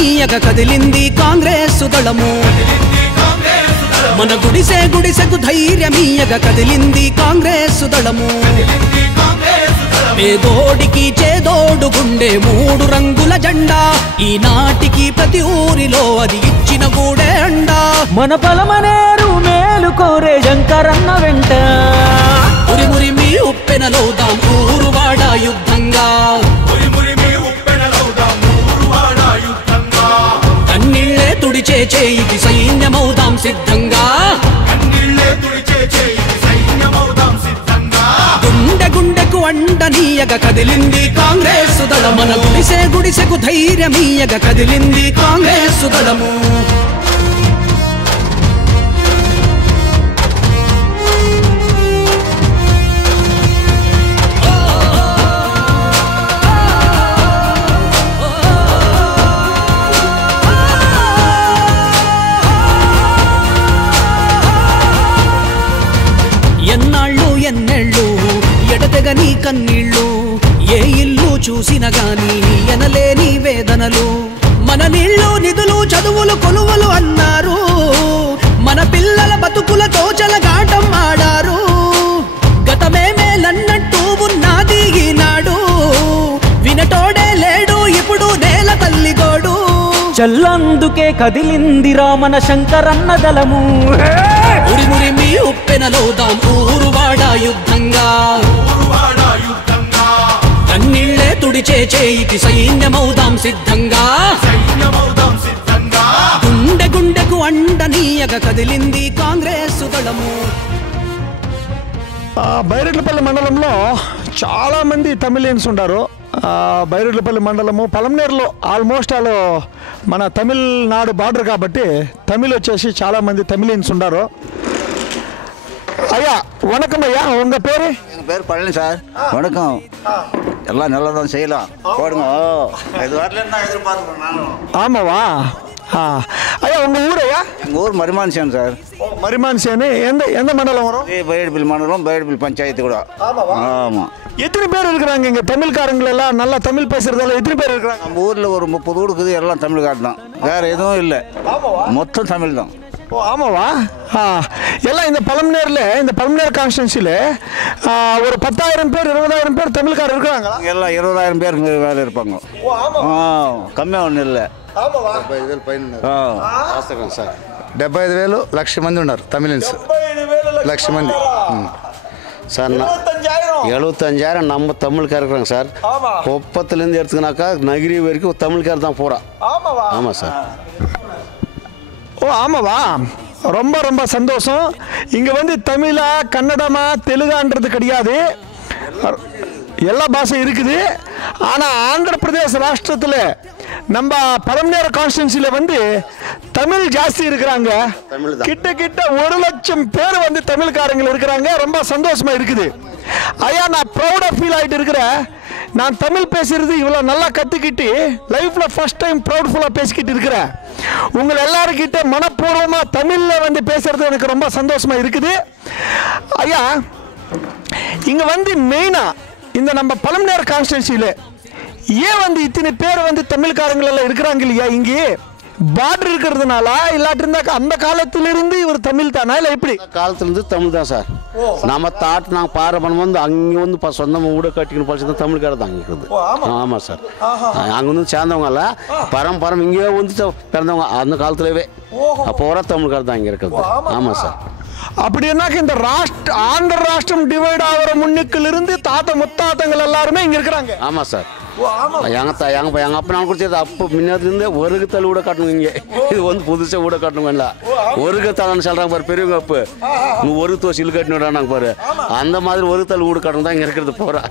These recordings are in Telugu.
అండనీయగ కదిలింది కాంగ్రెస్ దళము మన గుడిసెకు ధైర్యమీయగ కదిలింది కాంగ్రెస్ దళము పేదోడికి చేదోడు గుండె 3 రంగుల జెండా ఈనాటికి ప్రతి ఊరిలో అది ఇచ్చిన గూడే అండా మన పలమనేరు మేలు కోరే శంకరన్న వెంట ఉరిమురిమి ఉప్పెనలవుదాం ఊరువాడ యుద్ధంగా కన్నీళ్ళే తుడిచే చేయికి సైన్యమవుదాం సిద్ధంగా గుండెకు అండనీయగ కదిలింది కాంగ్రెస్ దళము మన గుడిసెకు ధైర్యమీయగ కదిలింది కాంగ్రెస్ దళము ఎన్నేళ్ళు ఎడతెగని కన్నీళ్ళు ఏ ఇల్లు చూసిన గాని ఎనలేని వేదనలు మన నీళ్ళు నిధులు చదువులు కొలువులు అన్నారు మన పిల్లల బతుకులతో చెలగాటం ఆడారు గతమే మేలన్నట్టు ఉన్నది ఈనాడు వినటోడే లేడు ఇప్పుడు నేల తల్లిగోడు చల్లందుకే కదిలిందిరా మన శంకరన్న దళము ఉరిమురిమి ఉప్పెనలవుదాం ఊరువాడ యుద్ధంగా కన్నీళ్ళే తుడిచే చేయికి సైన్యమవుదాం సిద్ధంగా గుండెకు అండనీయగ కదిలింది కాంగ్రెస్ దళము బైరెడ్లపల్లి మండలంలో చాలామంది తమిళియన్స్ ఉన్నారు బైరెడ్లపల్లి మండలము పలమనేరులో ఆల్మోస్ట్ వాళ్ళు మన తమిళనాడు బార్డర్ కాబట్టి తమిళ్ వచ్చేసి చాలామంది తమిళియన్స్ ఉన్నారు ஐயா வணக்கம் ஐயா உங்க பேரு எங்க பேர் பழனி சார் வணக்கம் எல்லாம் நல்லா தான் செய்யலாம் போடுங்க இது வரலன்னா எதிர்பார்த்துக்கணும் நானும் ஆமாவா ஐயா உங்க ஊர் ஐயா எங்க ஊர் மரிமான்சேன் சார் மரிமான்சேன் எந்த எந்த மண்டலம் வரும் பைரட்பில் மண்டலம் பைரட்பில் பஞ்சாயத்து கூட ஆமா எத்தனை பேர் இருக்கிறாங்க இங்க தமிழ்காரங்க எல்லாம் நல்லா தமிழ் பேசுறதால எத்தனை பேர் இருக்கிறாங்க நம்ம ஊர்ல ஒரு 30 வீடு இருக்குது எல்லாம் தமிழ்காரர் தான் வேற எதுவும் இல்லை மொத்தம் தமிழ் தான் ஓ ஆமாவா எல்லாம் இந்த பழமநேர் கான்ஸ்டன்சியில் ஒரு 10,000 பேர் 20,000 பேர் தமிழ்காரர் இருக்கிறாங்களா எல்லாம் 20,000 பேர் வேலை இருப்பாங்க கம்மியாக ஒன்றும் இல்லை 75,000 లక్ష మంది ఉన్నారు తమిళన్స్ లక్ష మంది சார் 75,000 நம்ம தமிழ்காரர் இருக்கிறாங்க சார் கொப்பத்துலேருந்து எடுத்துக்கினாக்கா நகிரி வரைக்கும் தமிழ்காரர் தான் போகிறா ஆமாம் சார் ஓ ஆமாவா ரொம்ப ரொம்ப சந்தோஷம் இங்கே வந்து தமிழா கன்னடமா தெலுங்கான்றது கிடையாது எல்லா பாஷை இருக்குது ஆனால் ஆந்திர பிரதேச ராஷ்டிரத்தில் நம்ம பழமநேர கான்ஸ்டன்சியில் வந்து தமிழ் ஜாஸ்தி இருக்கிறாங்க கிட்ட 1 லட்சம் பேர் வந்து தமிழ்காரங்க இருக்கிறாங்க ரொம்ப சந்தோஷமா இருக்குது ஐயா நான் ப்ரௌடாக ஃபீல் ஆகிட்டு இருக்கிறேன் நான் தமிழ் பேசுறது இவ்வளோ நல்லா கற்றுக்கிட்டு லைஃப்பில் ஃபர்ஸ்ட் டைம் ப்ரௌட்ஃபுல்லாக பேசிக்கிட்டு இருக்கிறேன் உங்களை எல்லாருக்கிட்ட மனப்பூர்வமாக தமிழில் வந்து பேசுறது எனக்கு ரொம்ப சந்தோஷமாக இருக்குது ஐயா இங்கே வந்து மெயினாக இந்த நம்ம பழமநேர் கான்ஸ்டன்சியில் ஏன் வந்து இத்தனை பேர் வந்து தமிழ்காரங்களெல்லாம் இருக்கிறாங்க இல்லையா இங்கே பார்டர் இருக்கிறதுனால இல்லாட்டி இருந்தா அந்த காலத்திலிருந்து இவர் தமிழ் தானா இல்லை எப்படி காலத்துலேருந்து தமிழ் தான் சார் நம்ம தாட்டு நாங்கள் பாறை பண்ணும்போது அங்கே வந்து சொந்தமாக வீடு கட்டிக்கணும் படிச்சு தமிழ்காரர் தான் அங்கே இருக்குது ஆமாம் சார் அங்கே வந்து சேர்ந்தவங்கல்ல பரம் இங்கே வந்து பிறந்தவங்க அந்த காலத்துலவே அப்போ தமிழ்காரர் தான் இங்கே இருக்கிறது ஆமாம் சார் அப்படின்னாக்க இந்த ஆந்திர ராஷ்டிரம் டிவைட் ஆகிற முன்னுக்கிலிருந்து தாத்தா முத்தாத்தங்கள் எல்லாருமே இங்கே இருக்கிறாங்க ஆமாம் சார் எங்கள் அப்பா நான் கொடுத்தது அப்போ முன்னாடிலேருந்தே ஒரு தலை கூட கட்டணும் இங்கே இது வந்து புதுசாக கூட கட்டணும் இல்லை ஒரு தலைன்னு சொல்கிறாங்க பாரு பெரியவங்க அப்போ நீ ஒரு தோசில் கட்டினுடானாங்க பாரு அந்த மாதிரி ஒரு தலை வீடு கட்டணும் தான் இங்கே இருக்கிறது போகிறா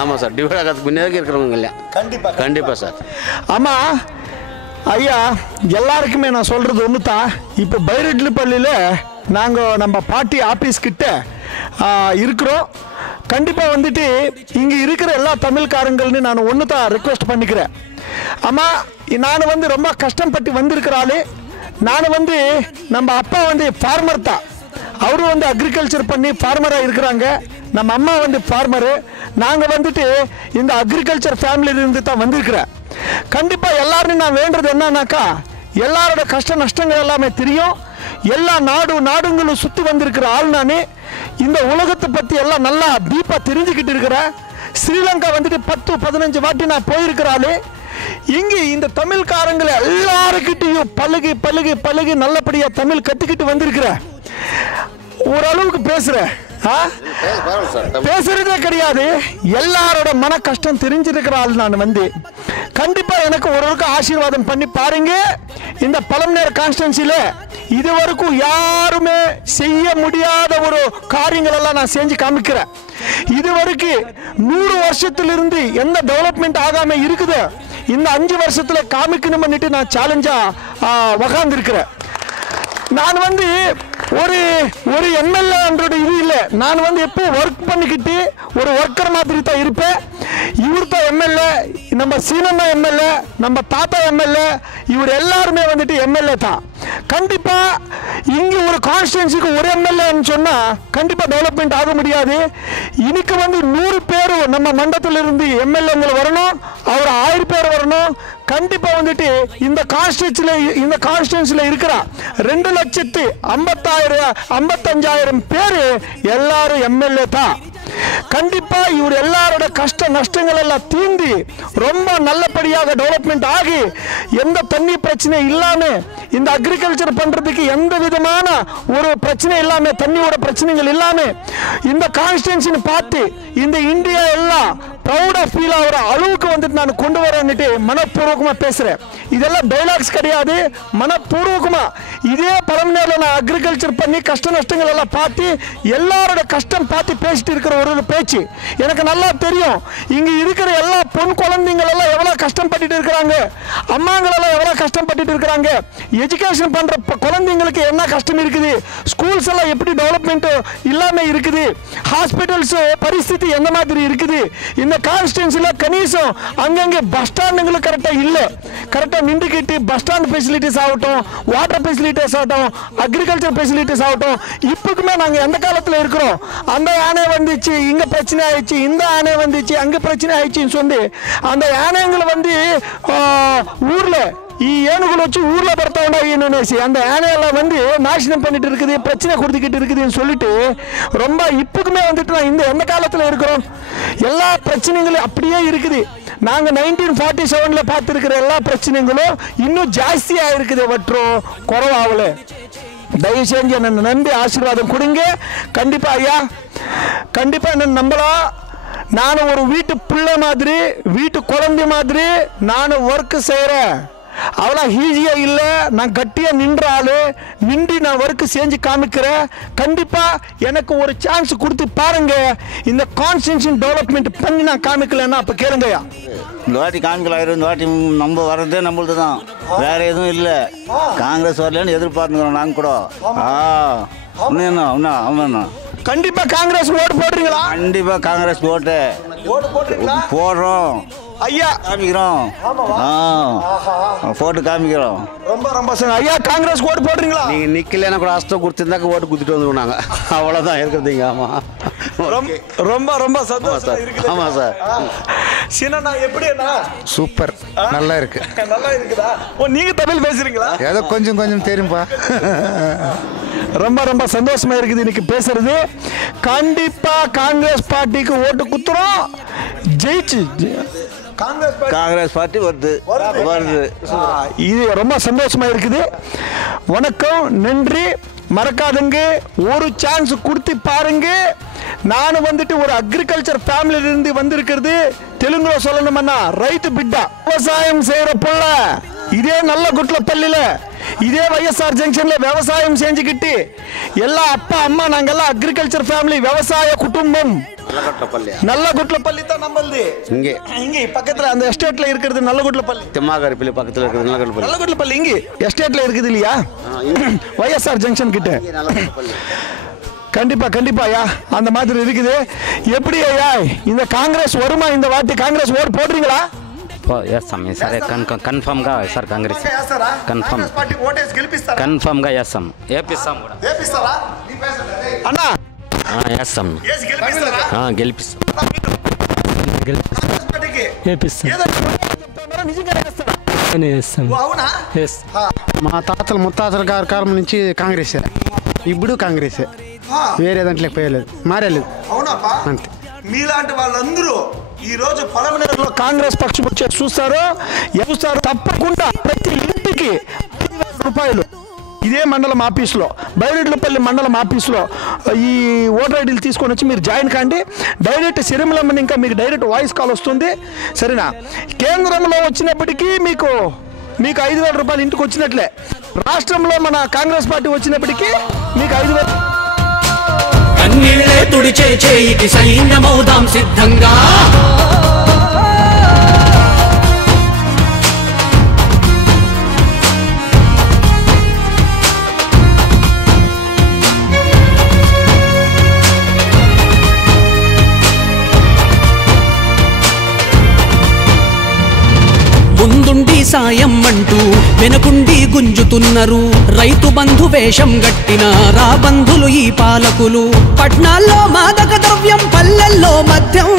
ஆமாம் சார் டிவைட் ஆகிறதுக்கு முன்னாடி இருக்கிறவங்க இல்லையா கண்டிப்பாக சார் ஆமாம் ஐயா எல்லாருக்குமே நான் சொல்கிறது ஒன்று தான் இப்போ பைரட்லிப்பள்ளியில் நாங்கள் நம்ம பாட்டி ஆஃபீஸ் கிட்ட இருக்கிறோம் கண்டிப்பாக வந்துட்டு இங்கே இருக்கிற எல்லா தமிழ்காரங்கள்னு நான் ஒன்று தான் ரிக்வெஸ்ட் பண்ணிக்கிறேன் ஆமாம் நான் வந்து ரொம்ப கஷ்டப்பட்டு வந்திருக்கிற ஆள் நான் வந்து நம்ம அப்பா வந்து ஃபார்மர் தான் அவரும் வந்து அக்ரிகல்ச்சர் பண்ணி ஃபார்மராக இருக்கிறாங்க நம்ம அம்மா வந்து ஃபார்மரு நாங்கள் வந்துட்டு இந்த அக்ரிகல்ச்சர் ஃபேமிலியிலேருந்து தான் வந்திருக்கிறேன் கண்டிப்பாக எல்லாரும் நான் வேண்டது என்னன்னாக்கா, எல்லாரோட கஷ்ட நஷ்டங்கள் எல்லாமே தெரியும். எல்லா நாடுங்களும் சுற்றி வந்திருக்கிற ஆள் நான். இந்த உலகத்தை பற்றி எல்லாம் நல்லா டீப்பாக தெரிஞ்சுக்கிட்டு இருக்கிறேன். ஸ்ரீலங்கா வந்துட்டு 10-15 வாட்டி நான் போயிருக்கிறாளே. இங்கே இந்த தமிழ்காரங்களை எல்லாருக்கிட்டையும் பழகி நல்லபடியாக தமிழ் கற்றுக்கிட்டு வந்திருக்கிறேன். ஓரளவுக்கு பேசுகிறேன். பேசுறதே கிடையாது. எல்லாரோட மன கஷ்டம் தெரிஞ்சிருக்கிற ஆள் நான் வந்து. கண்டிப்பா எனக்கு ஓரளவுக்கு ஆசீர்வாதம் பண்ணி பாருங்க. இந்த பழமநேர கான்ஸ்டன்சில இதுவரைக்கும் யாருமே செய்ய முடியாத ஒரு காரியங்கள் எல்லாம் நான் செஞ்சு காமிக்கிறேன். இதுவரைக்கும் 100 வருஷத்திலிருந்து எந்த டெவலப்மெண்ட் ஆகாம இருக்குது, இந்த 5 வருஷத்துல காமிக்கணும்னுட்டு நான் சேலஞ்சா உக்காந்துருக்கிறேன். நான் வந்து ஒரு எம்எல்ஏன்றது இது இல்லை. நான் வந்து எப்போ ஒர்க் பண்ணிக்கிட்டு ஒரு ஒர்க்கர் மாதிரி தான் இருப்பேன். இவர் தான் எம்எல்ஏ, நம்ம சீனம்மா எம்எல்ஏ, நம்ம தாத்தா எம்எல்ஏ, இவர் எல்லாருமே வந்துட்டு எம்எல்ஏ தான். கண்டிப்பாக இங்கே ஒரு கான்ஸ்டிடுவன்சிக்கு ஒரு எம்எல்ஏன்னு சொன்னால் கண்டிப்பாக டெவலப்மெண்ட் ஆக முடியாது. இன்னைக்கு வந்து 100 பேர் நம்ம மண்டலத்திலிருந்து எம்எல்ஏங்கள் வரணும், அவர் 1000 பேர் வரணும். கண்டிப்பாக வந்துட்டு இந்த கான்ஸ்டிடுவன்சியில் இருக்கிற 2,55,000 பேர் எல்லாரும் எம்எல்ஏ தான். கண்டிப்பா இவர் எல்லாரோட கஷ்ட நஷ்டங்கள் எல்லாம் தீர்ந்து ரொம்ப நல்லபடியாக டெவலப்மெண்ட் ஆகி எந்த தண்ணி பிரச்சனை இல்லாம இந்த அக்ரிகல்ச்சர் பண்றதுக்கு எந்த விதமான ஒரு பிரச்சனை இல்லாம, தண்ணியோட பிரச்சனைகள் இல்லாம இந்த கான்ஸ்டிடுவன்சியை பார்த்து இந்த இந்தியா எல்லாம் ப்ரௌடா ஃபீல் ஆகிற அளவுக்கு வந்துட்டு நான் கொண்டு வரேன்னுட்டு மனப்பூர்வகமாக பேசுகிறேன். இதெல்லாம் டைலாக்ஸ் கிடையாது, மனப்பூர்வகமாக இதே பழமநேரில் நான் அக்ரிகல்ச்சர் பண்ணி கஷ்ட நஷ்டங்கள் எல்லாம் பார்த்து எல்லாரோட கஷ்டம் பார்த்து பேசிட்டு இருக்கிற ஒரு பேச்சு எனக்கு நல்லா தெரியும். இங்கே இருக்கிற எல்லா பொன் குழந்தைங்கள் எல்லாம் எவ்வளோ கஷ்டப்பட்டு இருக்கிறாங்க, அம்மாங்களெல்லாம் எவ்வளோ கஷ்டப்பட்டு இருக்கிறாங்க, எஜுகேஷன் பண்ணுற குழந்தைங்களுக்கு என்ன கஷ்டம் இருக்குது, ஸ்கூல்ஸ் எல்லாம் எப்படி டெவலப்மெண்ட் இல்லாமல் இருக்குது, ஹாஸ்பிட்டல்ஸ் பரிஸ்திதி எந்த மாதிரி இருக்குது. இந்த கான்ஸ்டிடுவன்சியில் கணிசம் அங்கங்கே பஸ் ஸ்டாண்டுங்களுக்கு கரெக்டாக இல்லை. கரெக்டாக நின்றுக்கிட்டு பஸ் ஸ்டாண்ட் ஃபெசிலிட்டிஸ் ஆகட்டும், வாட்டர் ஃபெசிலிட்டிஸ் ஆகட்டும், அக்ரிகல்ச்சர் ஃபெசிலிட்டிஸ் ஆகட்டும், இப்போக்குமே நாங்கள் எந்த காலத்தில் இருக்கிறோம். அந்த யானை வந்துச்சு, இங்கே பிரச்சனை ஆயிடுச்சு, இந்த யானை வந்துச்சு, அங்கே பிரச்சனை ஆயிடுச்சுன்னு சொல்லி அந்த யானைங்களை வந்து ஊரில் ஏனுகளை வச்சு ஊரில் படுத்தவனா ஏனுசி அந்த யானையெல்லாம் வந்து நாசனம் பண்ணிட்டு இருக்குது, பிரச்சனை கொடுத்துக்கிட்டு இருக்குதுன்னு சொல்லிட்டு ரொம்ப இப்போக்குமே வந்துட்டு நான் இந்த எந்த காலத்தில் இருக்கிறோம், எல்லா பிரச்சனைகளும் அப்படியே இருக்குது. நாங்கள் 1947 பார்த்துருக்கிற எல்லா பிரச்சனைகளும் இன்னும் ஜாஸ்தியாக இருக்குது, வற்றும் குறவாகல. தயவு செஞ்சு என்னை நம்பி ஆசீர்வாதம் கொடுங்க. கண்டிப்பாக ஐயா, கண்டிப்பாக என்ன நம்பலாம். நான் ஒரு வீட்டு பிள்ளை மாதிரி, வீட்டு குழந்தை மாதிரி நான் ஒர்க்கு செய்கிறேன். அவ்வளோ ஈஸியாக இல்லை, நான் கட்டியாக நின்ற ஆள், நின்று நான் ஒர்க்கு செஞ்சு காமிக்கிறேன். கண்டிப்பாக எனக்கு ஒரு சான்ஸ் கொடுத்து பாருங்க, இந்த கான்ஸ்டிடுவன்சி டெவலப்மெண்ட் பண்ணி நான் காமிக்கலன்னா அப்போ கேளுங்கய்யா. இந்த வாட்டி காமிக்கலாம், இந்த வாட்டி நம்ம வர்றதே நம்மளது தான், வேற எதுவும் இல்லை. காங்கிரஸ் வரலன்னு எதிர்பார்த்துக்கிறோம் நாங்கள் கூட. இன்னும் கண்டிப்பா காங்கிரஸ் ஓட்டு போடுறீங்களா? கண்டிப்பா காங்கிரஸ் ஓட்டு போடுறோம் ஐயா, காமிக்கிறோம். போட்டு காமிக்கிறோம். ரொம்ப ரொம்ப ஐயா, காங்கிரஸ் ஓட்டு போடுறீங்களா? நீங்க நிக்கலன்னா கூட அஷ்டம் கொடுத்துருந்தாக்க ஓட்டு குடுத்துட்டு வந்துருவோம் நாங்க. அவ்வளவுதான் இருக்கிறதுங்க. ஆமா, ரொம்ப ரொம்ப சந்தோஷம். ஆமா சார். சின்னா எப்படின்னா சூப்பர், நல்லா இருக்கு. நல்லா இருக்குதா? நீங்க தமிழ் பேசுறீங்களா? ஏதோ கொஞ்சம் கொஞ்சம் தெரியும்பா. ரொம்ப ரொம்ப சந்தோஷமா இருக்குது இன்னைக்கு பேசுறது. கண்டிப்பா காங்கிரஸ் பார்ட்டிக்கு ஓட்டு குத்துறோம், ஜெயிச்சு காங்கிரஸ் பார்ட்டி வருது. இது ரொம்ப சந்தோஷமா இருக்குது. வணக்கம், நன்றி. மறக்காதுங்க, ஒரு சான்ஸ் கொடுத்து பாருங்க. நான் வந்துட்டு ஒரு அக்ரிகல்ச்சர் ஃபேமிலியில இருந்து வந்திருக்கிறது. தெலுங்குல சொல்லணும்னா ரைத்து பிட்டா, விவசாயம் செய்யற புள்ள. இதே நல்ல குட்லப்பள்ளியில, இதே வைஎஸ்ஆர் ஜங்ஷன்ல விவசாயம் செஞ்சுக்கிட்டு எல்லா அப்பா அம்மா நாங்கெல்லாம் அக்ரிகல்ச்சர் ஃபேமிலி, விவசாய குடும்பம். நல்லகுட்லப்பள்ளி தான் நம்மளது. இங்கே இங்கே பக்கத்துல அந்த எஸ்டேட்ல இருக்கிறது நல்லகுட்லப்பள்ளி. தெம்மாகரிப்பள்ளி பக்கத்துல இருக்குது நல்லகுட்லப்பள்ளி. இங்கே எஸ்டேட்ல இருக்குது இல்லையா, வைஎஸ்ஆர் ஜங்ஷன் கிட்ட. கண்டிப்பா கண்டிப்பா ஐயா, அந்த மாதிரி இருக்குது. எப்படி ஐயா இந்த காங்கிரஸ் வருமா? இந்த வாட்டி காங்கிரஸ் ஓட்டு போடுறீங்களா? వేస్తాం సరే కన్ఫర్మ్గా సార్ కాంగ్రెస్ కన్ఫర్మ్గా వేస్తాం. వేపిస్తాం కూడా. అన్నా వేస్తాం, గెలిపిస్తాం. వేస్తారా నిజంగానే వేస్తారా చేస్తాం. ఓ, అవునా మా తాతల ముత్తాతల గారి కాలం నుంచి కాంగ్రెసే, ఇప్పుడు కాంగ్రెసే, వేరే దాంట్లోకి పోయలేదు, మారేలేదు. అవునాపా అంతే. మీలాంటి వాళ్ళందరూ ఈ రోజు పలమనేరులో కాంగ్రెస్ పక్షం వచ్చే చూస్తారు తప్పకుండా ప్రతి ఇంటికి 5,000 రూపాయలు ఇదే మండలం ఆఫీస్లో, బైరెడ్లపల్లి మండలం ఆఫీస్లో ఈ ఓటర్ ఐడీలు తీసుకొని వచ్చి మీరు జాయిన్ కాండి. డైరెక్ట్ సిరిమలమ్మని ఇంకా మీకు డైరెక్ట్ వాయిస్ కాల్ వస్తుంది, సరేనా? కేంద్రంలో వచ్చినప్పటికీ మీకు 5,000 రూపాయలు ఇంటికి వచ్చినట్లే. రాష్ట్రంలో మన కాంగ్రెస్ పార్టీ వచ్చినప్పటికీ మీకు 5,000. కన్నీళ్ళే తుడిచే చేయికి సైన్యమౌదాం సిద్ధంగా. ముందుండి సాయం అంటూ వెనకుండి గుంజుతున్నారు. రైతు బంధు వేషం గట్టిన రా బంధులు ఈ పాలకులు. పట్నాల్లో మాదక ద్రవ్యం, పల్లెల్లో మద్యం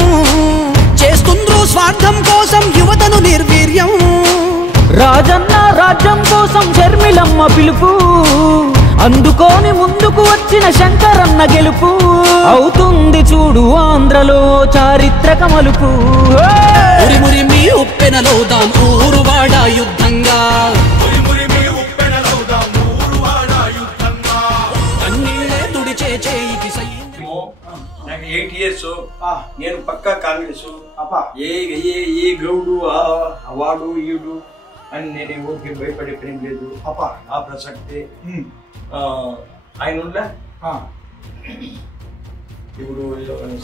చేస్తుండ్రు స్వార్థం కోసం యువతను నిర్వీర్యం. రాజన్న రాజ్యం కోసం షర్మిలమ్మ పిలుపు అందుకోని ముందుకు వచ్చిన శంకరన్న గెలుపు. అవుతుంది చూడు ఆంధ్రలో చారిత్రక మలుపు. ఉరిమురిమి ఉప్పెనలోదాం ఊరువాడ యుద్ధంగా. కన్నీళ్ళే తుడిచే చేయికి నాకు 8 years నేను పక్కా కాంగ్రెస్. ఏ గ్రౌండు వాడు ఈడు అని నేను ఊరికి భయపడే పని లేదు. ఆ ప్రసక్తి ఆయన ఉందా ఇప్పుడు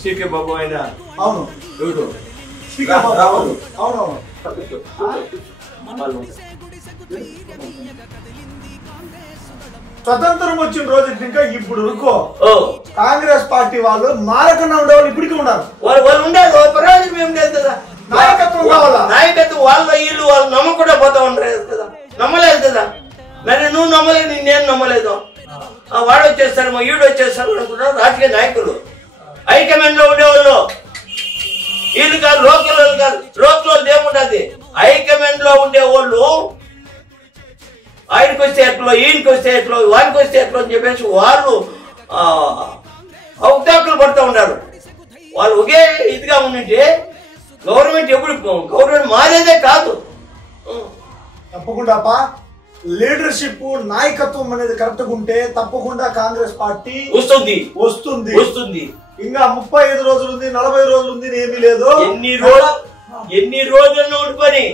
సీకే బాబు ఆయన. అవును ఎవరు రావాలి. అవునవును. స్వతంత్రం వచ్చిన రోజు ఇంకా ఇప్పుడు వరకు కాంగ్రెస్ పార్టీ వాళ్ళు మారకుండా ఉండేవాళ్ళు ఇప్పటికీ ఉన్నారు. వాళ్ళు ఉండేది పర్వాలేదు, మేము లేదు కదా. నాయకత్వం కావాలా? నాయకత్వం వాళ్ళ వీళ్ళు వాళ్ళు నమ్మకుండా పోతా ఉండలేదు కదా, నమ్మలేదు కదా. నన్ను నువ్వు నమ్మలేదు, నేను నమ్మలేదు. వాడు వచ్చేస్తారు, మా ఈడు వచ్చేస్తారు అనుకుంటారు రాజకీయ నాయకులు. హైకమాండ్ లో ఉండేవాళ్ళు వీళ్ళు కాదు, లోకల్ వాళ్ళు కాదు. లోకల్ ఏముండదు, హైకమాండ్ లో ఉండేవాళ్ళు ఆయనకి వస్తే ఎట్లో, ఈయనకి వస్తే ఎట్లో, వానికి వస్తే ఎట్లో అని చెప్పేసి వాళ్ళు అవతాకులు పడుతూ ఉన్నారు. వాళ్ళు ఒకే ఇదిగా ఉండింటే గవర్నమెంట్ ఎప్పుడు గవర్నమెంట్ మారేదే కాదు. తప్పకుండా లీడర్షిప్ నాయకత్వం అనేది కరెక్ట్ గా ఉంటే తప్పకుండా కాంగ్రెస్ పార్టీ వస్తుంది. ఇంకా 35 రోజులు ఉంది, 40 రోజులు ఉంది, ఏమీ లేదు. ఎన్ని రోజులు ఉండుకొని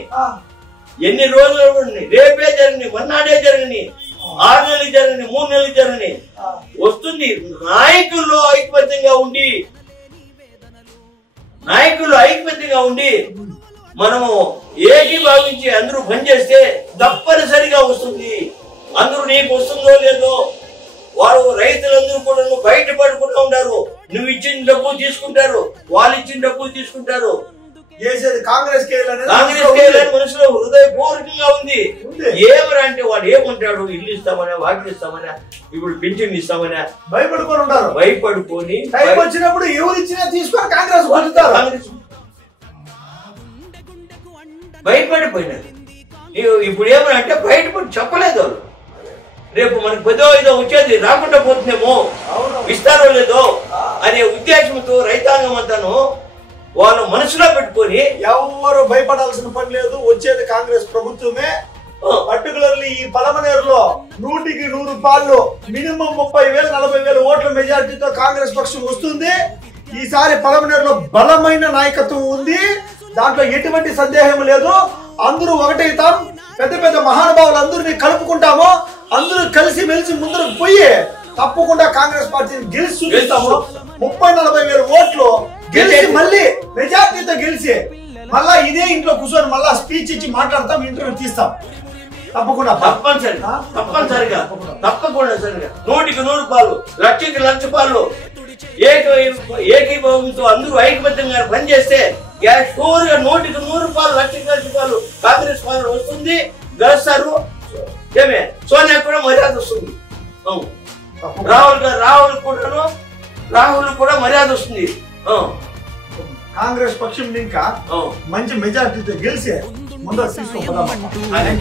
ఎన్ని రోజులు రేపే జరిగినాయి, మన్నాడే జరిగినాయి, 6 నెలలు జరిగినాయి, 3 నెలలు జరిగినాయి. వస్తుంది. నాయకులు ఐకమత్యంగా ఉండి మనము ఏకీభావించి అందరూ పనిచేస్తే తప్పనిసరిగా వస్తుంది. అందరూ నీకు వస్తుందో లేదో వారు రైతులందరూ కూడా బయటపడకుండా ఉన్నారు. నువ్వు ఇచ్చిన డబ్బులు తీసుకుంటారు, వాళ్ళు ఇచ్చిన డబ్బులు తీసుకుంటారు. కాంగ్రెస్ మనసులో హృదయపూర్వకంగా ఉంది. ఏమరా అంటే వాడు ఏమంటాడు, ఇల్లు ఇస్తామనా, వాకిలు ఇస్తామనా, ఇప్పుడు పింఛన్ ఇస్తామనా భయపడుకొని ఉంటారు. భయపడుకొని వచ్చినప్పుడు ఎవరు ఇచ్చినా తీసుకొని కాంగ్రెస్ భయపడిపోయినది. ఇప్పుడు ఏమని అంటే బయటపడి చెప్పలేదు వాళ్ళు. రేపు మనకు 10వ 5వ వచ్చేది రాకుండా పోతుందేమో, ఇస్తారో లేదో అనే ఉద్దేశంతో రైతాంగం అంతాను వాళ్ళు మనసులో పెట్టుకొని ఎవరు భయపడాల్సిన పని లేదు. వచ్చేది కాంగ్రెస్ ప్రభుత్వమే. పర్టికులర్లీ ఈ పలమనేరులో 100కి 100 పాళ్ళు మినిమం 30,000 40,000 ఓట్ల మెజార్టీతో కాంగ్రెస్ పక్షం వస్తుంది. ఈసారి పలమనేరులో బలమైన నాయకత్వం ఉంది, దాంట్లో ఎటువంటి సందేహం లేదు. అందరూ ఒకటైతాం, పెద్ద పెద్ద మహానుభావులు అందరినీ కలుపుకుంటాము, అందరూ కలిసి మెలిసి ముందరకు పోయి తప్పకుండా కాంగ్రెస్ పార్టీని గెలిచి చూపిస్తాము. 30-40,000 ఓట్లు గెలిచి మళ్ళీ మెజార్టీతో గెలిచి మళ్ళా ఇదే ఇంట్లో కూర్చొని మళ్ళా స్పీచ్ ఇచ్చి మాట్లాడతాం, ఇంటర్వ్యూ తీస్తాం. తప్పకుండా తప్పనిసరిగా 100కి 100 పాలు, 1,00,000కి 1,00,000 పాలు ఏకీభావంతో అందరూ ఐకమత్యంగా పనిచేస్తే షూర్గా 100కి 100 పాలు, 1,00,000కి 1,00,000 పాలు కాంగ్రెస్ పాలన వస్తుంది, గెలుస్తారు. ఏమే సోనియా కూడా మర్యాద వస్తుంది. రాహుల్ కూడా మర్యాద వస్తుంది. కాంగ్రెస్ పక్షం ఇంకా మంచి మెజార్టీతో గెలిచి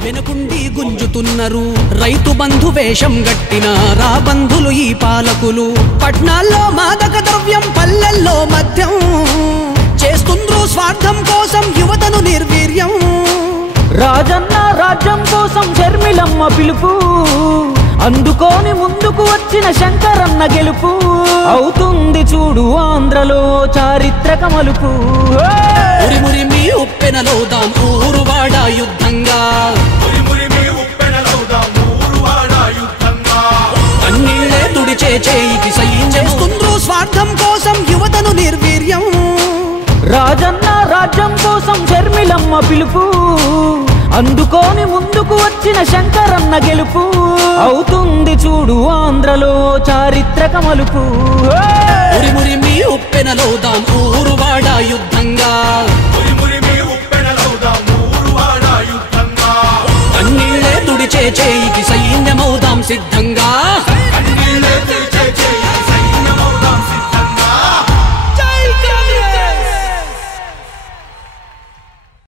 వెనుకుండి గుంజుతున్నారు రైతు బంధు వేషం గట్టిన రా బంధులు ఈ పాలకులు. పట్నాల్లో మాదక ద్రవ్యం, పల్లెల్లో మద్యం చేస్తుండ్రు స్వార్థం కోసం యువతను నిర్వీర్యం. రాజన్న రాజ్యం కోసం షర్మిలమ్మ పిలుపు, అందుకోని ముందుకు వచ్చిన శంకరన్న గెలుపు. అవుతుంది చూడు ఆంధ్రలో చారిత్రక మలుపు. ఉరిమురిమి ఉప్పెనలోదాం ఊరువాడ యుద్ధంగా, అన్నిళ్ళే తుడిచే చేయికి సైన్యస్తుండ్రు స్వార్థం కోసం యువతను నిర్వీర్యం. రాజన్న రాజ్యం కోసం షర్మిలమ్మ పిలుపు, అందుకోని ముందుకు వచ్చిన శంకరన్న గెలుపు. అవుతుంది చూడు ఆంధ్రలో చారిత్రక మలుపు. ఉరిమురిమి ఉప్పెనలోదాం ఊరువాడ యుద్ధంగా, అన్నిళ్ళే తుడిచే చేయికి సైన్యమౌ